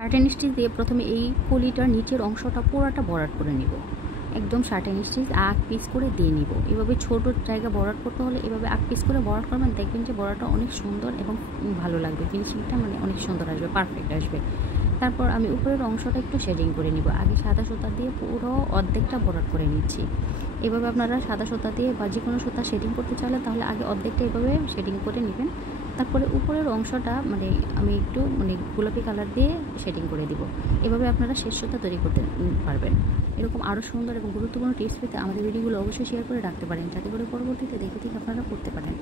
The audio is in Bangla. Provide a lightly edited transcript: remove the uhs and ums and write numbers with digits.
শার্টেন স্টিচ দিয়ে প্রথমে এই কলিটার নিচের অংশটা পুরোটা ভরাট করে নিব। একদম শার্টেন স্টিচ 8 পিস করে দিয়ে নিব। এভাবে ছোট জায়গা ভরাট করতে হলে এভাবে 8 পিস করে ভরাট করবেন, দেখবেন যে ভরাটা অনেক সুন্দর এবং ভালো লাগবে, ফিনিশিংটা মানে অনেক সুন্দর আসবে, পারফেক্ট আসবে। তারপর আমি উপরের অংশটা একটু শেডিং করে নিব। আগে সাদা সুতা দিয়ে পুরো অর্ধেকটা ভরাট করে নিচ্ছি। এভাবে আপনারা সাদা সুতা দিয়ে বা যে কোনো সুতা শেডিং করতে চাইলে তাহলে আগে অর্ধেকটা এভাবে শেডিং করে নেবেন। তারপরে উপরের অংশটা মানে আমি একটু মানে গোলাপি কালার দিয়ে শেডিং করে দিব। এভাবে আপনারা শেষ সুতা তৈরি করতে পারবেন। এরকম আরও সুন্দর এবং গুরুত্বপূর্ণ টিপস পেতে আমাদের ভিডিওগুলো অবশ্যই শেয়ার করে রাখতে পারেন, যাতে করে পরবর্তীতে দেখে আপনারা করতে পারেন।